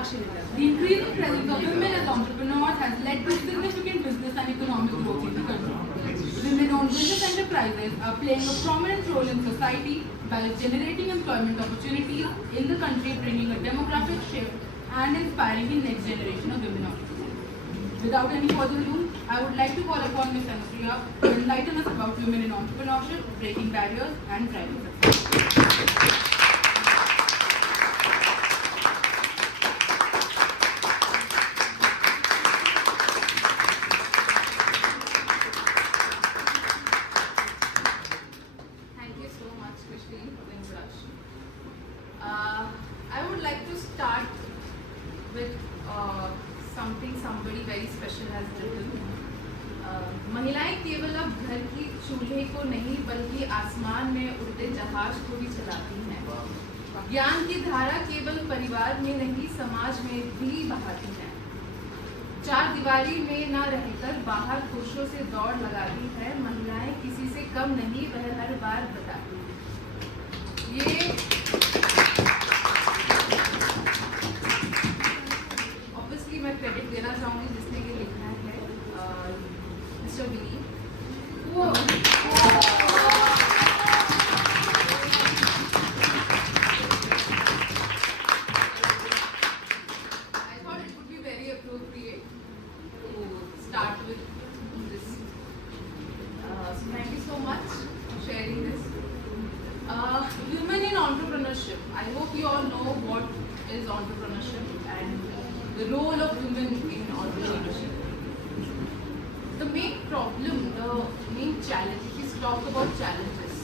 The increasing presence of women as entrepreneurs has led to significant business and economic growth in the country. Women-owned business enterprises are playing a prominent role in society by generating employment opportunities in the country, bringing a demographic shift and inspiring the next generation of women entrepreneurs. Without any further ado, I would like to call upon Ms. Anupriya to enlighten us about women in entrepreneurship, breaking barriers and driving success. I would like to start with something somebody very special has written. महिलाएं केवल अब घर की चूल्हे को नहीं बल्कि आसमान में उड़ते जहाज को भी चलाती हैं। ज्ञान की धारा केवल परिवार में नहीं समाज में भी बहाती है। चार दीवारी में न रहकर बाहर पुरुषों से दौड़ लगाती है। महिलाएं किसी से कम नहीं वह हर बार बताती है। ये मैं क्रेडिट देना चाहूँगी जिसने ये लिखा है मिस्टर विनी। वो I thought it would be very appropriate to start with this. So thank you so much for sharing this. Women in entrepreneurship. I hope you all know what is entrepreneurship and the role of women in entrepreneurship. The main problem, the main challenge, if we talk about challenges,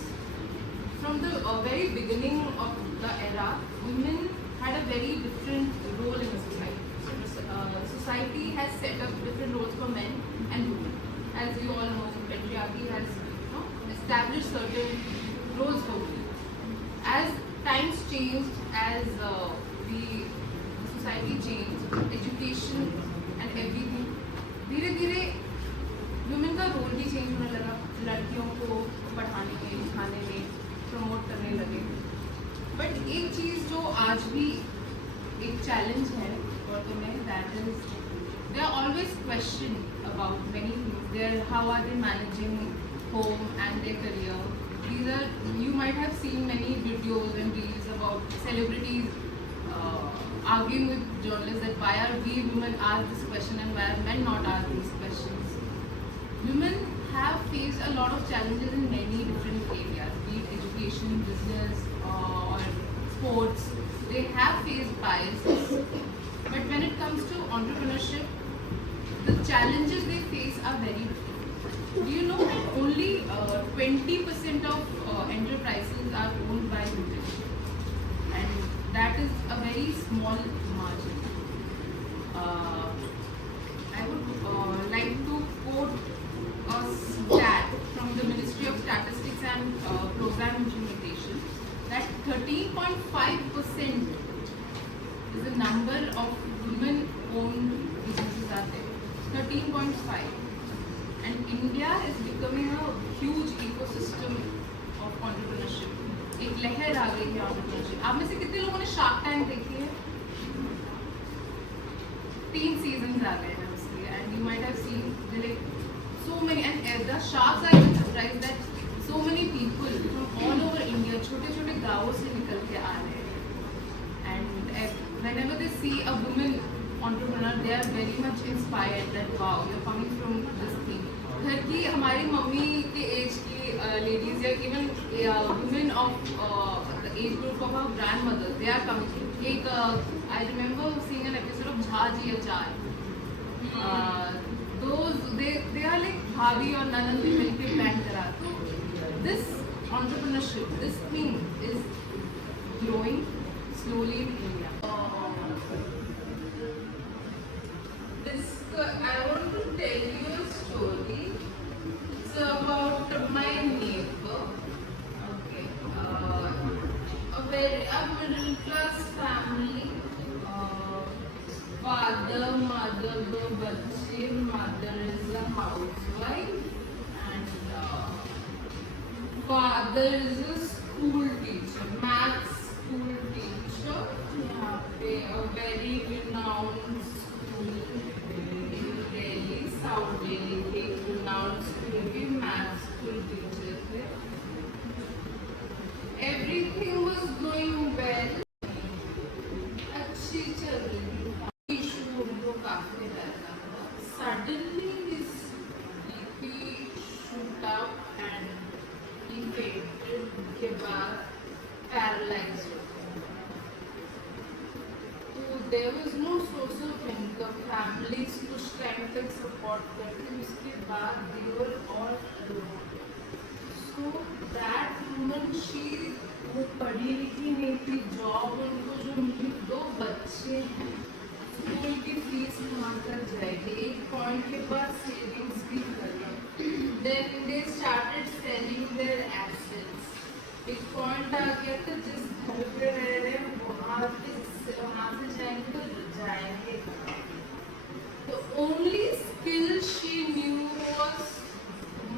from the very beginning of the era, women had a very different role in the society. Society has set up different roles for men and women. As you all know, patriarchy has established certain roles for women. As times changed, as the society changed, education and everything, धीरे धीरे women का role भी change होने लगा। लड़कियों को पढ़ाने में, लिखाने में प्रमोट करने लगे। बट एक चीज़ जो आज भी एक चैलेंज है for women, that is they are always question about many things. They are how are they managing home and their career. These are, you might have seen many videos and reels about celebrities arguing with journalists that why are we women asked this question and why are men not asked these questions. Women have faced a lot of challenges in many different areas, be it education, business or sports. They have faced biases. But when it comes to entrepreneurship, the challenges they face are very different. Do you know that only 20% of enterprises are owned by women? And that is a very small margin. I would like to quote a stat from the Ministry of Statistics and Program Implementation that 13.5% is the number of women-owned businesses are there. 13.5. And India is becoming a huge ecosystem of entrepreneurship. एक लहर आ गई है entrepreneurship. आप में से कितने लोगों ने शार्क टैंक देखी है? 3 seasons आ गए हैं उसके, and you might have seen like so many, and the sharks are even surprised that so many people from all over India, छोटे-छोटे गाँवों से निकल के आ रहे हैं. And whenever they see a woman entrepreneur, they are very much inspired that wow, you're coming from this thing. घर की हमारी मम्मी के एज की लेडीज या even women of the age group of our grandmother, they are coming. एक I remember seeing an episode of Jhaji Achaar. They are like भाभी और ननद भी मिलकर प्लान करा. तो this entrepreneurship, this thing is growing slowly in India. I want to tell you a story. It's about my neighbor. Okay. A middle class family. Father, mother, दो बच्चे. Mother is a housewife and father is a school teacher, maths school teacher. यहाँ पे a very account लेने के noun school के math school teacher थे. Everything was going well. अच्छी चल रही थी. इशू उनको काफी रहता था. Suddenly his BP shoot up and he fainted. के बाद paralyzed हो गया. तो there was no source of income. Families कुछ टाइम तक support करते. उसके बाद they were all alone. So that woman she वो पढ़ी लिखी नहीं थी. जॉब उनको जो मिली, 2 बच्चे हैं, स्कूल की फीस कहाँ तक जाएगी. एक पॉइंट के बाद सेविंग्स भी खत्म. Then they started selling their assets. एक पॉइंट आ गया था जिस घर पे रह रहे हैं वहाँ से जाएंगे तो जाएंगे. The only skill she knew was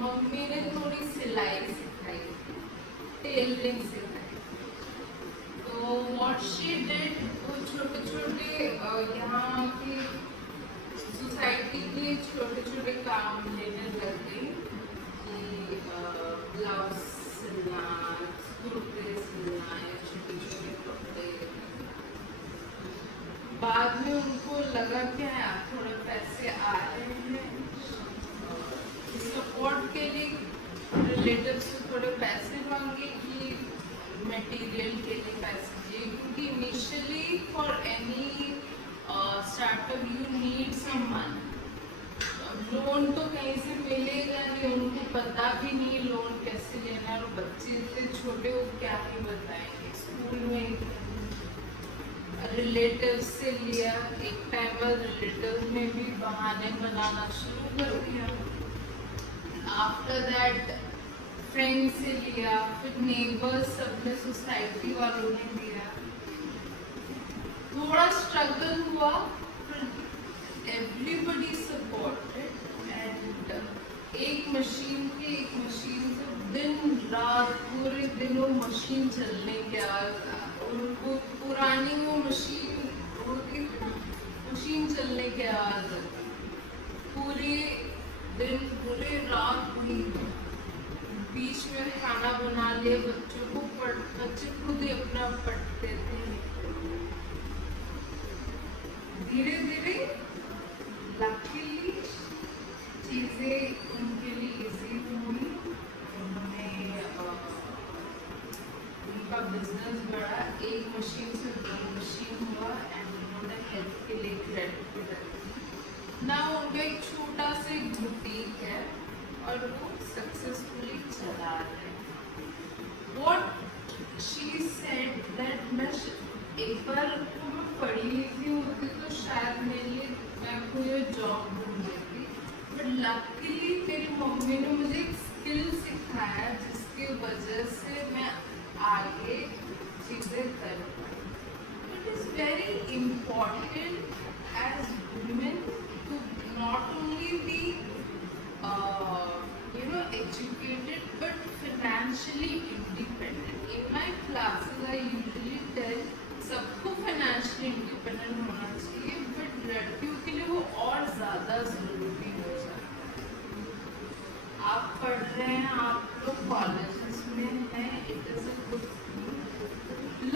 mummy ने थोड़ी सिलाई सिखाई, टेलरिंग सिखाई. तो what she did, वो छोटे छोटे यहाँ की सोसाइटी के छोटे छोटे काम लेने लग गई कि ब्लाउज सिलना, कुर्ते सिलना या छोटे छोटे कपड़े. बाद में उनको लगा कि यार थोड़े पैसे आ रहे हैं, सपोर्ट के लिए रिलेटिव से थोड़े पैसे मांगे कि मटेरियल के लिए पैसे चाहिए. क्योंकि initially for any startup you need some money. Loan तो कहीं से मिलेगा नहीं, उनको पता भी नहीं लोन कैसे लेना. और बच्चे इतने छोटे वो क्या ही बताएंगे. स्कूल में रिलेटिव से लिया, एक टाइम बाद रिलेटिव में भी बहाने बनाना शुरू कर दिया. आफ्टर दैट फ्रेंड से लिया, फिर नेबर्स सबने सोसाइटी वालों ने दिया. थोड़ा स्ट्रगल हुआ, फिर एवरीबडी सपोर्टेड. एंड एक मशीन से दिन रात पूरे दिन वो मशीन चलने के आवाज, उनको पुरानी वो मशीन होती थी ना, मशीन चलने के आवाज पूरे दिन पूरे रात हुई. बीच में खाना बना लिए, बच्चों को बच्चे खुद ही अपना पढ़ते थे. धीरे धीरे लकीली चीजें उनके लिए इजी हुई. उनका बिजनेस बढ़ा, एक मशीन से 2 मशीन हुआ. एंड उन्होंने हेल्थ के लिए क्रेडिट भी रखा. ना उनका एक छोटा सा बुटीक है और वो सक्सेसफुली चला रहे हैं. What she said that मैं एक बार मैं पढ़ी लिखी होती तो शायद मेरे लिए मैं कोई जॉब ढूंढ लेती. बट लकीली मेरी मम्मी ने मुझे एक स्किल सिखाया जिसके वजह से मैं आगे चीज़ें कर पाई. It is very important as women to not only be educated but financially independent. In my classes I usually tell सबको financially independent होना चाहिए, but लड़कियों के लिए वो और ज़्यादा ज़रूरी हो जाता है. आप पढ़ रहे हैं, आप लोग कॉलेजेस में हैं, it is a good thing.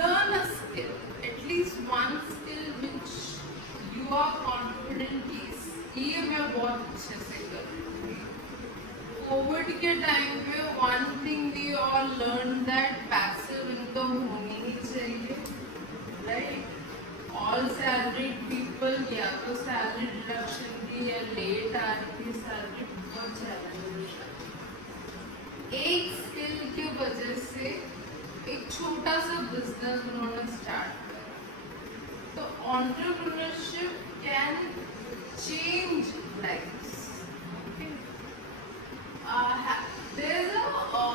Learn a skill, at least one skill which you are confident की ये मैं बहुत अच्छे से कर रही हूँ. कोविड के टाइम पे one thing we all learn that passive income होनी ही चाहिए. राइट, ऑल सैलरीड पीपल या तो सैलरी डिडक्शन की या लेट आ रही थी सैलरी, बहुत चैलेंज. एक स्किल की वजह से एक छोटा सा बिजनेस उन्होंने स्टार्ट किया. तो entrepreneurship can change lives. Okay. There's a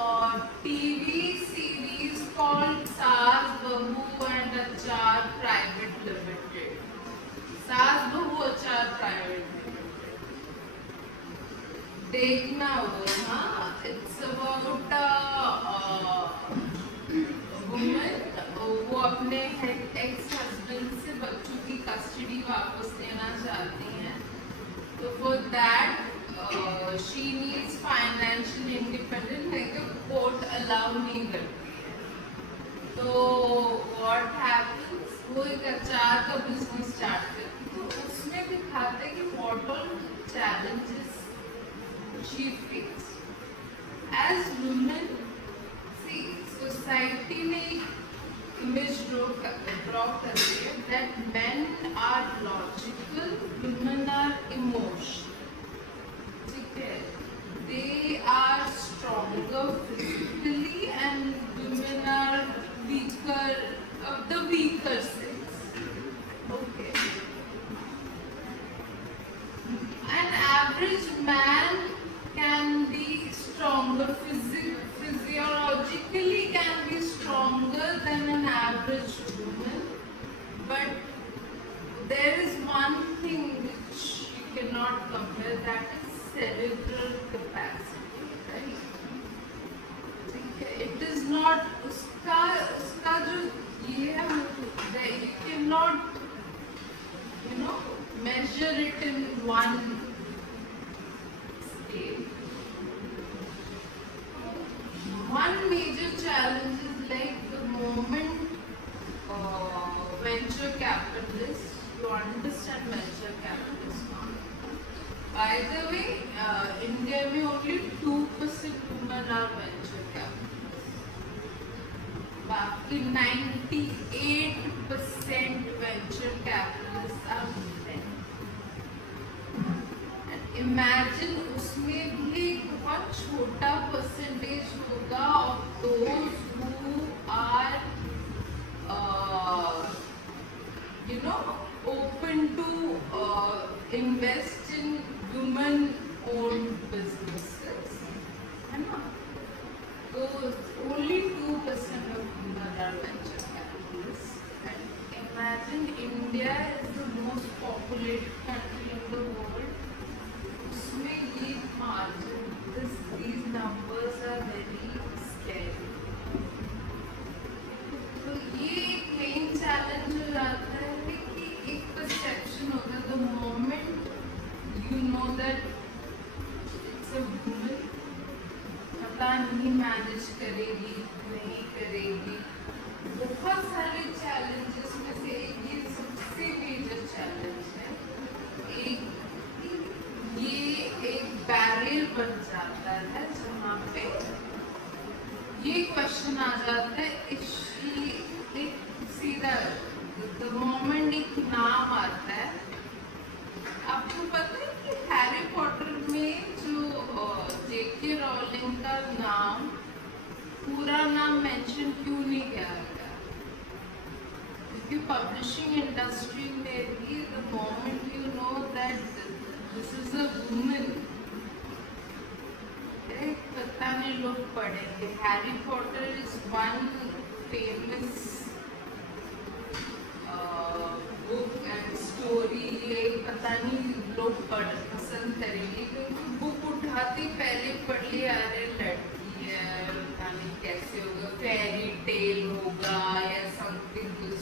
TV series called Saas Bahu and Achar Private Limited. Saas Bahu Achar Private Limited. देखना वो, हाँ. It's about a woman. वो अपने ex husband से बच्चों की कस्टडी वापस लेना चाहती हैं. तो for that अलाउ नहीं करती है। तो व्हाट हैपेंस, वो एक अचार का बिजनेस स्टार्ट करती, तो उसमें दिखाते कि what all challenges she faced as women. See, society ने image draw कर दी है that men are logical, women are emotional. ठीक है, they are stronger physically and women are weaker, of the weaker sex. Okay. An average man can be stronger physiologically, can be stronger than an average woman, but there is one thing which you cannot compare, that is cerebral capacity, right? ठीक है, it is not उसका जो ये है, you cannot measure it in one scale. One major challenge is like the moment venture capitalists, you understand venture capitalists now. By the way, India में only 2% women are venture capitalists. बाकी 98% venture capitalists are women. And imagine उसमें भी एक बहुत छोटा percentage होगा of those who are open to invest in women-owned businesses. है ना? So only 2% of women are venture capitalists. And imagine India is the most populated country in the world. उसमें ये margin, these numbers are very scary. तो ये एक main challenge हो जाता है कि एक perception होता है, the moment you know that it's a woman, पता नहीं मैनेज करेगी नहीं करेगी, बहुत सारे challenges में से ये सबसे major challenge है। ये एक बैरियर बन जाता है जहाँ पे ये क्वेश्चन आ जाता है, सीधा द मोमेंट एक नाम आता है। आपको पता है कि हैरी पॉटर में जो जेके रॉलिंग का नाम, पूरा नाम मेंशन क्यों नहीं किया गया? क्योंकि पब्लिशिंग इंडस्ट्री में भी the moment you know that this is a woman, पता नहीं लोग पढ़ेंगे। Harry Potter is one famous book and story, ये पता नहीं लोग पसंद करेंगे क्योंकि बुक उठाते पहले पढ़ लिया, अरे लड़की है पता नहीं कैसे होगा, फेरी टेल होगा या समथिंग कुछ,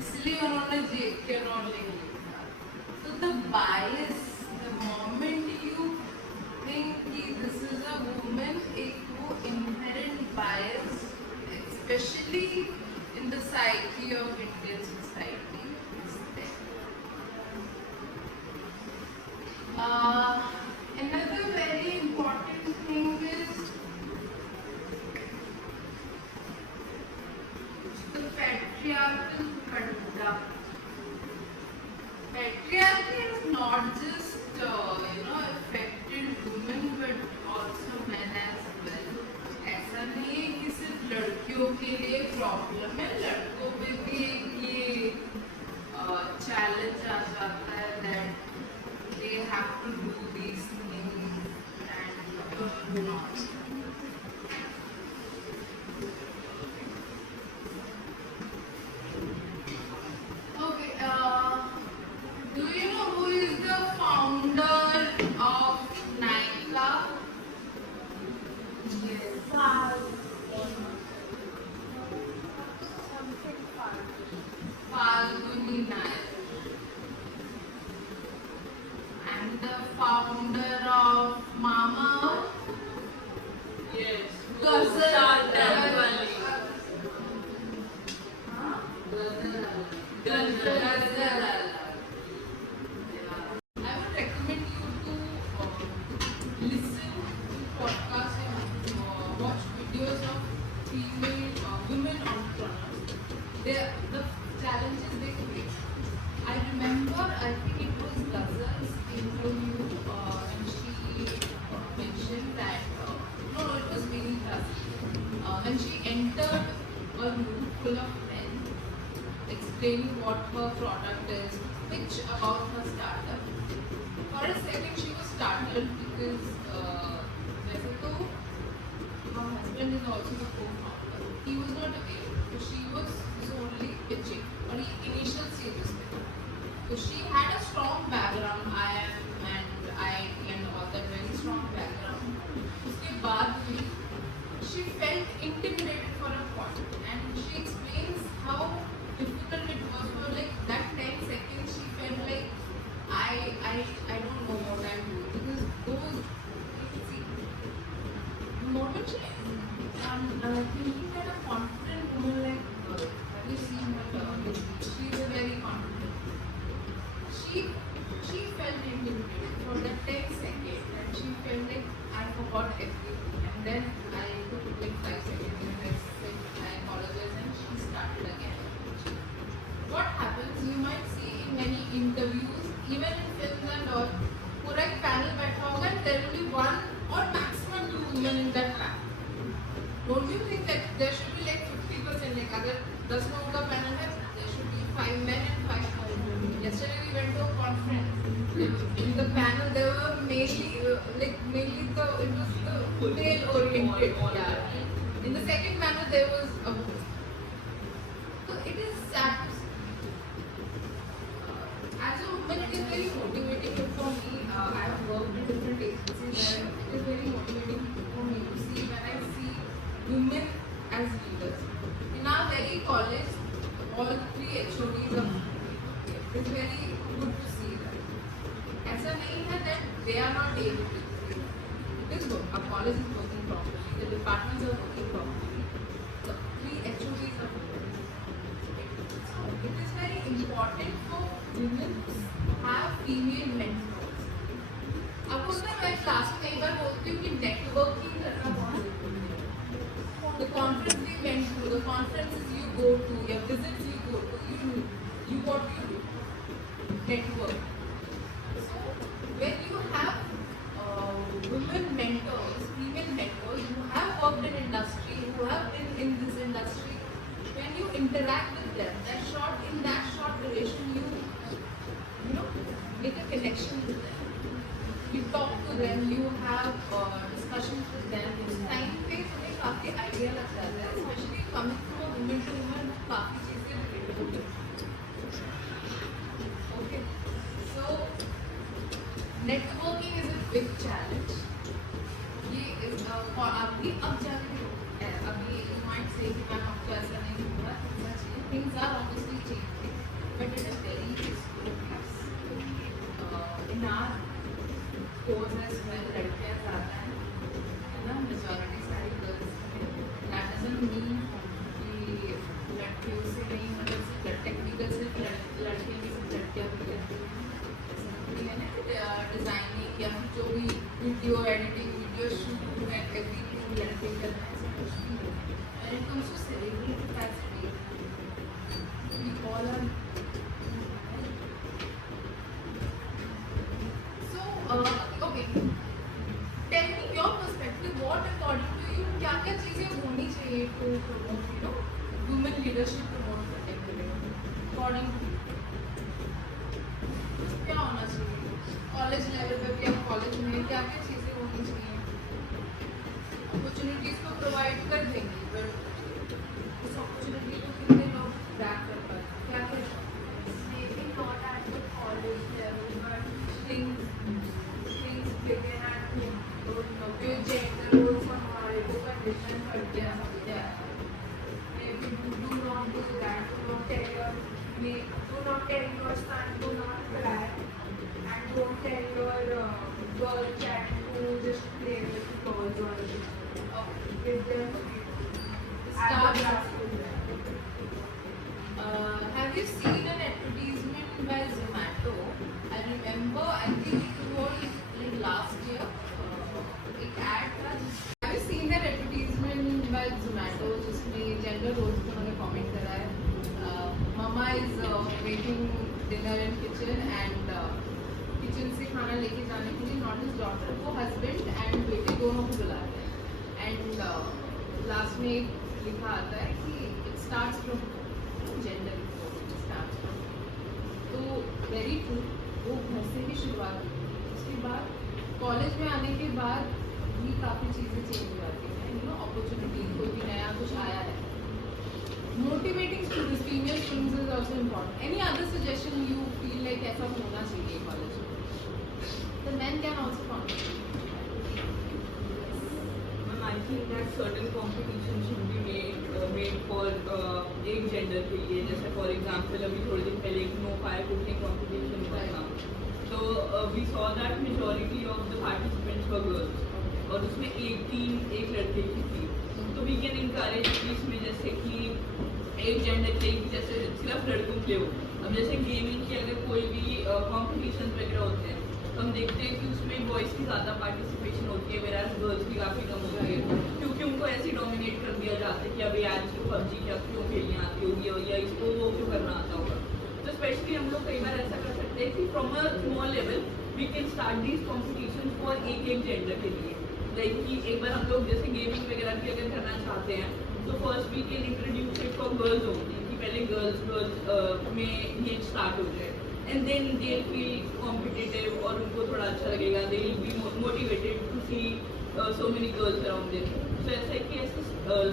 इसलिए उन्होंने जेके रॉलिंग लिखा। तो the bias, the moment you think कि दिस इज अ वुमन, एक वो inherent bias specially in the psyche of Indian society. Another very important thing is the patriarchal conduct. Patriarchy is not just affected women but also men as well. ऐसा नहीं है कि सिर्फ लड़कियों के लिए प्रॉब्लम है, लड़कों पे भी एक ये चैलेंज आ जाता है that they have to do these things and not. Okay, do you know who is the founder of Nykaa? Yes. Falguni Nair. And the founder of Mama? Yes. I would recommend you to listen to podcasts and watch videos of female women entrepreneurs. The challenges they face. I remember, I think it was Ghazal's interview when she mentioned that, no, it was Mary Ghazal. When she entered a room full of men, explaining what her product is, pitch about her startup. For a second, she was startled because वैसे तो her husband is also the co-founder. He was not aware, so she was solely pitching. और ये initial stages में था. So she had a strong background, IIM and IIT and all that very strong background. उसके बाद भी she felt intimidated for a point, and she explains how difficult it was for like that 10 seconds. She felt like I don't know what I'm doing because those see the moment she thinking that a confident woman like her, have you seen her? She's a very confident. She felt intimidated for that 10 seconds, and she felt like I forgot everything, and then I took like 5 seconds and I said I apologize, and she started again. What happens? You might see in many interviews, even in films and all, पूरा एक panel बैठा होगा and there will be one or maximum 2 women in that panel. Don't you think that there should be like 50%? Like अगर 10 लोगों का panel है, there should be 5 men and 5 women. Yesterday we went to a conference. In the panel there were mainly it was the male oriented. Yeah. In the second panel there was a woman. So it is sad to see. As a woman, it is very motivating for me. I have worked in different agencies and it is very motivating for me to see when I see women as leaders. In our very college, all 3 HODs are women. It is very good to see that. ऐसा नहीं है that they are not able to. It is good. Our college is working properly. The departments are working properly. The 3 HODs are women. It is very important for women to have female mentors. अब उसमें मैं class में एक बार बोलती हूँ कि networking करना बहुत जरूरी है. The conference we went to, the conferences you go to, your visits you go to, you what you do, network. So when you have women mentors, female mentors who have worked in industry, who have been in this industry, when you interact with them, in that short duration, you know, make a connection with them. You talk to them, you have discussions with them. उस time पे तुम्हें काफी idea लग जाता है, especially coming from a woman to woman, काफी चीजें relatable होती हैं. Okay, so networking is a big challenge. ये अभी अब जाके अभी you might say कि मैम आपको ऐसा नहीं हुआ, ऐसा चाहिए. Things are obviously changing, but it is very slow pace. In our course as well, लड़कियाँ ज़्यादा हैं, है ना, majority सारी girls हैं. That doesn't mean कि लड़कियों से नहीं, मतलब सिर्फ technical सिर्फ लड़के नहीं, सिर्फ लड़कियाँ भी करती हैं. है ना, डिजाइनिंग या फिर जो भी video editing, video shoot and everything लड़के करना है, ऐसा कुछ नहीं है. When it comes to cerebral capacity, we all are. So, okay, tell me your perspective. What according to you, क्या-क्या चीजें होनी चाहिए to promote, you know, women leadership promote करने के लिए? According to you, क्या होना चाहिए? कॉलेज लेवल पे भी, आप कॉलेज में क्या-क्या चीजें होनी चाहिए? अपॉर्चुनिटीज को प्रोवाइड कर देंगे, बट उस अपॉर्चुनिटी को कितने लोग ग्रैब कर पाते हैं? क्या-क्या? Maybe not at the college level, but things begin at home. जो जेंडर रोल्स हमारे को कंडीशन करते हैं समझते हैं. Maybe do not do that. Do not tell your son do not cry, and don't tell your girl child to to just play with balls or give them Start. school. Have you seen an advertisement by Zomato? I remember, I think it was like last year. एक ad था. Have you seen that advertisement by Zomato? जिसमें gender roles पे उन्होंने comment करा है. Mama is making dinner in kitchen and kitchen से खाना लेके जाने के लिए not his daughter को husband and बेटे दोनों को बुलाते हैं. And last में एक लिखा आता है कि it starts from gender equality starts from. तो very true, वो घर से ही शुरुआत हुई. उसके बाद कॉलेज में आने के बाद भी काफ़ी चीज़ें चेंज हो जाती हैं. यू नो अपॉर्चुनिटी कोई भी नया कुछ आया है. Motivating students, female students is also important. Any other suggestion you feel like ऐसा होना चाहिए college में? The men can also contribute. I think that certain competition should be made for एक gender के लिए. जैसे for example अभी थोड़े दिन पहले एक no fire cooking competition हुआ था. So we saw that majority of the participants were girls. और उसमें एक लड़के की थी. तो we can encourage इसमें जैसे कि एक जेंडर के जैसे सिर्फ लड़कों के हो. अब जैसे गेमिंग की अगर कोई भी कॉम्पिटिशन वगैरह होते हैं तो हम देखते हैं कि उसमें बॉयज़ की ज़्यादा पार्टिसिपेशन होती है वेराज गर्ल्स की काफ़ी कम होती है क्योंकि उनको ऐसे डोमिनेट कर दिया जाता है कि अभी आज को पबजी क्या क्यों खेलनी आती होगी या इसको वो क्यों करना आता होगा. तो स्पेशली हम लोग कई बार ऐसा कर सकते हैं कि from a small level we can start these competition for एक जेंडर के लिए. लाइक कि एक बार हम लोग जैसे गेमिंग वगैरह की अगर करना चाहते हैं तो first we can introduce it for girls only कि पहले गर्ल्स में ये स्टार्ट हो जाए and then they feel competitive और उनको थोड़ा अच्छा लगेगा. They will be motivated to see so many girls around them. So ऐसा है कि ऐसे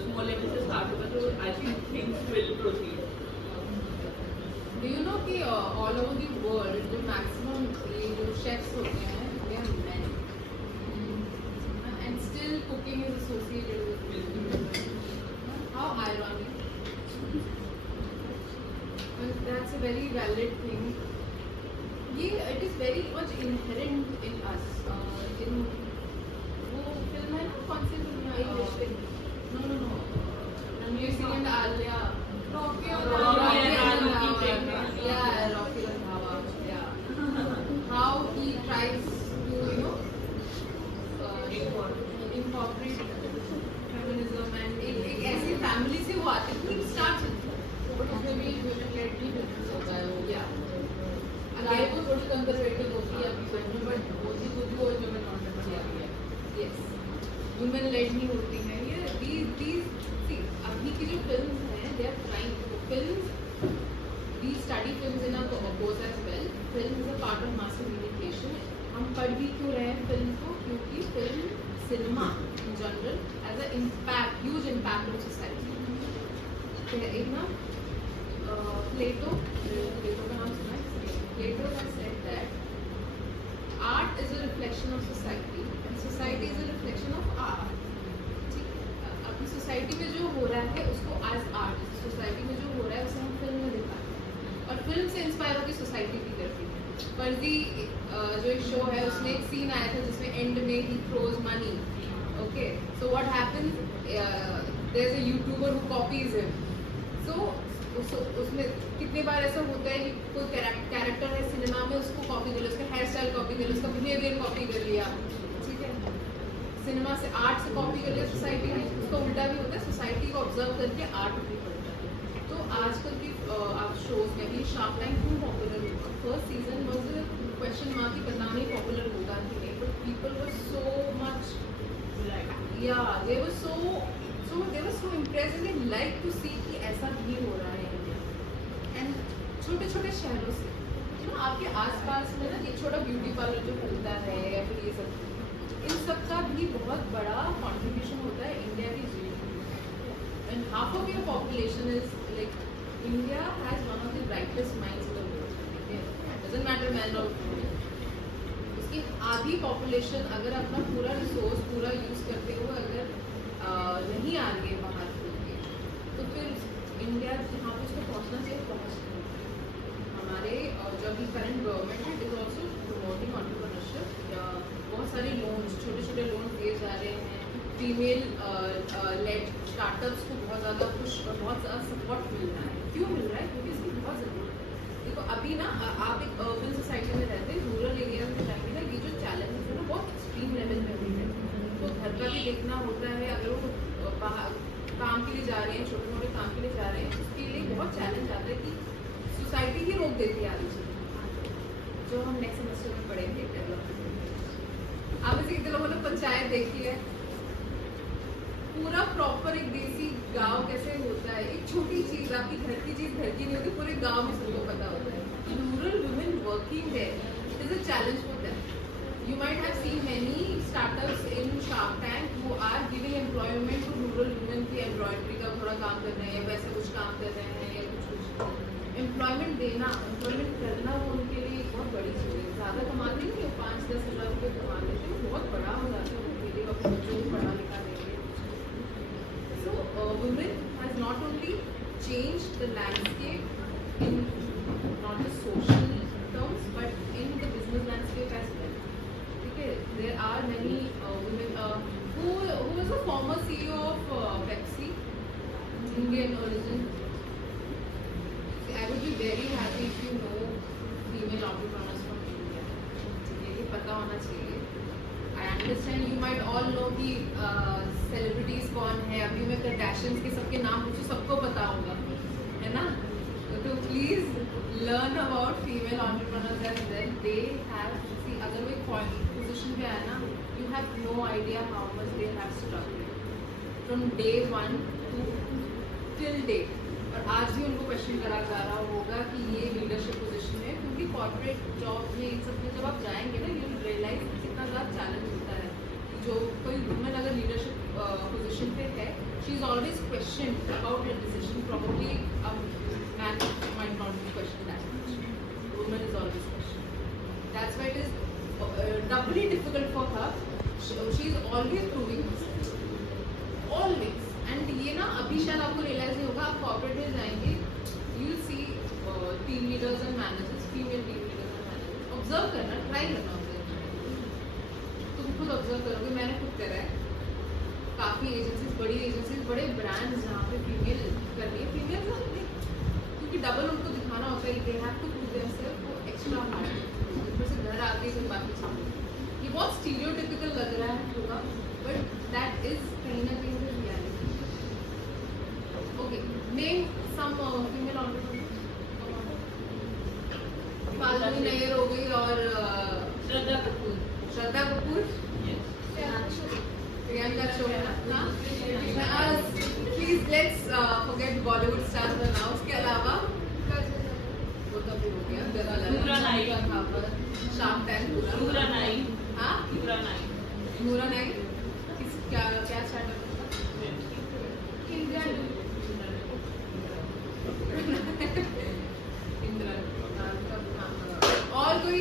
स्मॉल लेवल से स्टार्ट होगा तो I think things will proceed. Do you know कि all over the world जो maximum ये जो chefs होते हैं they are men. And still cooking is associated with women. How ironic. Well, that's a very valid thing. ये it is very much inherent in us. In वो film है ना कौन सी फिल्म है? English film. No. Ranveer Singh and Alia. Rocky and Randhawa. Yeah, Rocky Randhawa. Yeah. How he tries to incorporate feminism and एक ऐसी family से वो आते हैं. It starts but उसमें भी women-led भी business होता है वो. Yeah. अगर वो थोड़ी कंजर्वेटिव होती है अभी सच में बट होती खुद भी और women entrepreneur है. Yes. Women-led नहीं होती हैं ये. These अभी की जो फिल्म्स हैं they are trying to films. We study films in our course as well. Film is a part of mass communication. हम पढ़ भी क्यों रहे हैं फिल्म को क्योंकि film cinema in general has an impact, huge impact on society. एक ना प्लेटो का नाम सुना है? Plato has said that art is a reflection of society and society is a reflection of art. ठीक है. अपनी सोसाइटी में जो हो रहा है उसको आज आर्ट सोसाइटी में जो हो रहा है उसे हम फिल्म में दिखाते हैं और फिल्म से इंस्पायर होकर सोसाइटी भी करती है. पर्दी जो एक शो है उसमें एक सीन आया था जिसमें एंड में he throws money. Okay so what happens there is a YouTuber who copies him. So उसमें कितने बार ऐसा होता है कि कोई कैरेक्टर है सिनेमा में उसको कॉपी कर लिया उसका हेयर स्टाइल कॉपी कर लिया उसका बिहेवियर कॉपी कर लिया. ठीक है. सिनेमा से आर्ट से कॉपी कर लिया सोसाइटी ने. उसका उल्टा भी होता है सोसाइटी को ऑब्जर्व करके आर्ट भी करता है. तो आजकल की आप शोज में भी शार्क टैंक क्यों पॉपुलर होगा? First season was question mark कि पता नहीं पॉपुलर होगा कि नहीं but people were so much they were so impressed and they like to see कि ऐसा भी हो रहा है इंडिया. एंड छोटे छोटे शहरों से आपके आसपास में ना एक छोटा ब्यूटी पार्लर जो खुलता है या फिर ये सब इन सब का भी बहुत बड़ा कंट्रीब्यूशन होता है इंडिया की GDP. And half of your population is like India has one of the brightest minds in the world. Doesn't matter man और वुमेन. उसकी आधी पॉपुलेशन अगर अपना पूरा रिसोर्स पूरा यूज करते हुए अगर नहीं आ रही है बाहर के तो फिर इंडिया जहाँ पे उसको पहुँचना चाहिए पहुँच नहीं. हमारे जो अभी करंट गवर्नमेंट है it is also promoting entrepreneurship. बहुत सारे लोन्स छोटे छोटे लोन दिए जा रहे हैं, फीमेल लेड स्टार्टअप्स को बहुत ज़्यादा पुश और बहुत ज़्यादा सपोर्ट मिल रहा है। क्यों मिल रहा है? क्योंकि इसकी बहुत ज़रूरत है। देखो अभी ना आप एक अर्बन सोसाइटी में रहते हैं, रूरल एरिया में जाएंगे ना, ये जो चैलेंजेस है ना बहुत एक्सट्रीम लेवल में हुई है। तो घर का भी देखना होता है, अगर वो बाहर काम के लिए जा रहे हैं, छोटे मोटे काम के लिए जा रहे हैं, उसके लिए बहुत चैलेंज आता है कि सोसाइटी ही रोक देती है आधी चीज़ें, जो हम नेक्स्ट सेमेस्टर में पढ़ेंगे डेवलपमेंट। आप ऐसे कितने लोगों ने पंचायत देखी है? पूरा प्रॉपर एक देसी गांव कैसे होता है, एक छोटी चीज आपकी घर की चीज घर की नहीं होती, पूरे गांव में सबको पता होता है। रूरल वुमेन वर्किंग है, it is a challenge for them. You might have seen many startups in Shark Tank who are giving employment to rural women की एम्ब्रॉयडरी का थोड़ा काम कर रहे हैं या वैसे कुछ काम कर रहे हैं या कुछ एम्प्लॉयमेंट देना, एम्प्लॉयमेंट करना वो उनके लिए एक बहुत बड़ी चीज़ है। ज़्यादा कमाते नहीं है, 5-10 हज़ार रुपये कमा लेते हैं, बहुत बड़ा हो जाता है उनके लिए, अपने बच्चों को पढ़ा लिखा देंगे। So women has not only changed the landscape in not just social terms but in the business landscape as well. There are many women who is a former CEO of Pepsi, Indian origin. I would be very happy if you know female entrepreneurs from India. ये भी पता होना चाहिए. I understand you might all know कि celebrities कौन है. अभी मैं Kardashians के सबके नाम पूछूं, सबको पता होगा, है ना? तो please learn about female entrepreneurs as well. They have, see, अगर वो एक position पे आया ना, you have no idea how much they have struggled from day one to till date. और आज भी उनको क्वेश्चन करा जा रहा होगा कि ये लीडरशिप पोजीशन है, क्योंकि कॉर्पोरेट जॉब में इन सब में जब आप जाएंगे ना, यू रियलाइज कितना ज़्यादा चैलेंज होता है। जो कोई वुमेन अगर लीडरशिप पोजीशन पे है, she is always question about your decision, probably man might not be questioned that much. Woman is always questioned. That's why it is doubly difficult for her. She is always proving herself. Always. And ये ना अभी शायद आपको realize नहीं होगा, आप corporate में जाएंगे, you will see team leaders and managers, female team leaders and managers. Observe करना, try करना observe करना. तुम खुद observe करोगे, मैंने खुद करा है. काफ़ी एजेंसीज, बड़ी एजेंसीज, बड़े ब्रांड्स जहाँ पे फीमेल कर रही है, फीमेल नहीं, क्योंकि डबल उनको दिखाना होता है कि they have to prove themselves, वो एक्स्ट्रा हार्ड, ऊपर से घर आते ही कोई बाकी चीज़। ये बहुत स्टीरियोटिपिकल लग रहा है पूरा, बट दैट इज कहीं ना कहीं the reality. Okay, name some female entrepreneur. Falguni Nayar हो गई और Shraddha Kapoor. Shraddha Kapoor, Priyanka Chopra. Please let's forget Bollywood stars का नाम, उसके अलावा वो तो भी हो गया, नूरा नाइक, शार्क टैंक पूरा, नूरा नाई, हाँ नूरा नाई, नूरा नाइक, किस क्या क्या स्टार्टअप? इंदिरा, और कोई?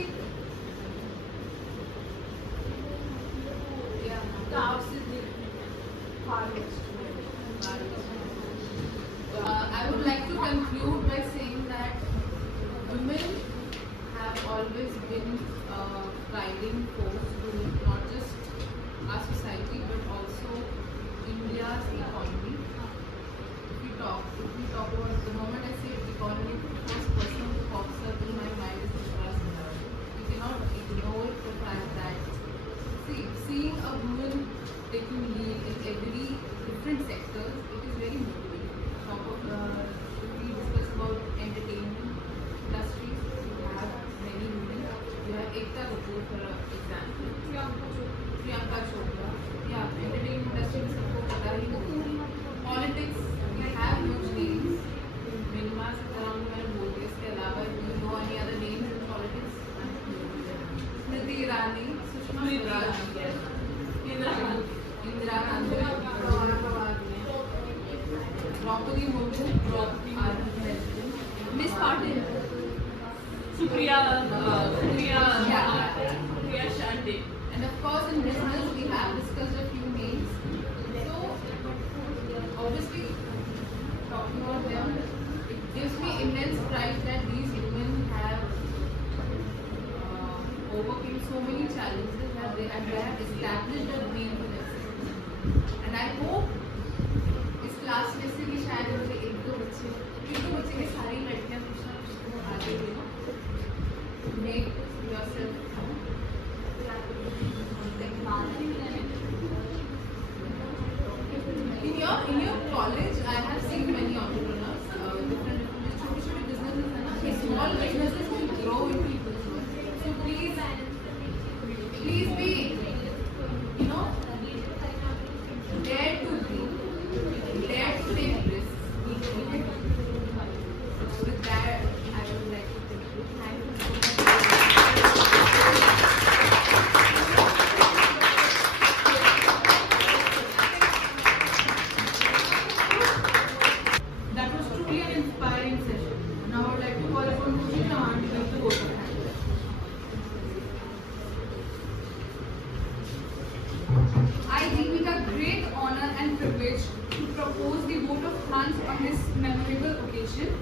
I would like to conclude by saying that women have always been a guiding force to not just our society but also India's economy. If we talk about the moment I say economy, the first person who pops up in my mind is Sushma Swaraj. You cannot ignore the fact that seeing a woman taking lead in every different sector, it is very motivating. If we discuss about entertainment industries, you have many women. You have Ekta Kapoor for example, Priyanka Chopra. Yeah, entertainment industry में सबको पता ही होगा. Politics, we have huge names. Minima Sitaram मैंने बोल दिया. इसके अलावा do you know any other names in politics? Smriti Irani, Sushma Swaraj, Indira Gandhi, Draupadi Murmu, Miss Patil, Supriya yeah. Shande. And of course in business we have discussed a few names. So obviously talking about them, it gives me immense pride that these women have overcame so many challenges that they have established a name for themselves. And I hope इस class में से भी शायद मुझे एक दो बच्चे के सारी लड़कियां कुछ ना कुछ तो आगे भी ना make yourself in your college I have seen many entrepreneurs different छोटे businesses है ना small businesses will grow with people so please be you know dare to dream dare to take risks with that I would like to thank you That was truly an inspiring session. Now I would like to call upon Kushik Nawan to give the vote of thanks. I deem it a great honor and privilege to propose the vote of thanks on this memorable occasion.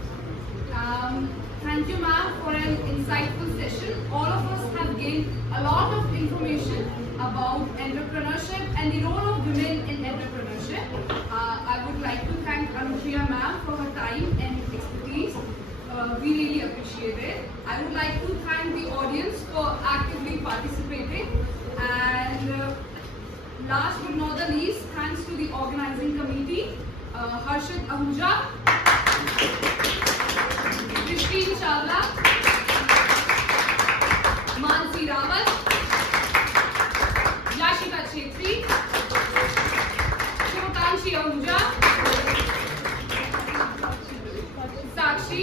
Thank you, ma'am, for an insightful session. All of us have gained a lot of information about entrepreneurship and the role of women in entrepreneurship. I would like to thank Anupriya ma'am for her time and expertise. We really appreciate it. I would like to thank the audience for actively participating. And last but not the least, thanks to the organizing committee, Harshit Ahuja, Christine Chawla, Mansi Rawat, Yashika Chetri, Shivkanshi Ahuja, Sakshi,